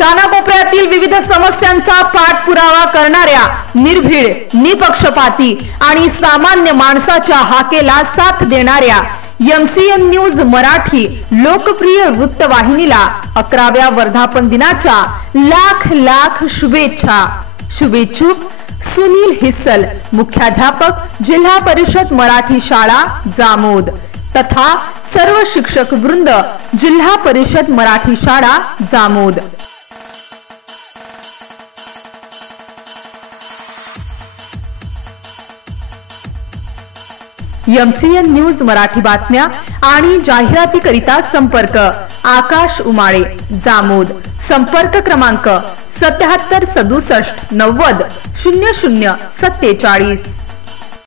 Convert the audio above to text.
कानाकोपऱ्यातील विविध समस्यांचा पाठपुरावा करणाऱ्या निर्भीड, निपक्षपाती आणि सामान्य माणसाच्या हाकेला साथ देणाऱ्या MCN न्यूज मराठी लोकप्रिय वृत्तवाहिनीला 11व्या वर्धापन दिनाच्या लाख लाख शुभेच्छा। शुभेच्छुक सुनील हिस्सल, मुख्याध्यापक, जिल्हा परिषद मराठी शाळा जामोद तथा सर्व शिक्षक वृंद, जिल्हा परिषद मराठी शाळा जामोद। MCN न्यूज मराठी बातम्या आणि जाहिरातीकरिता संपर्क आकाश उमाळे, जामोद। संपर्क क्रमांक 77 67 90 00 47।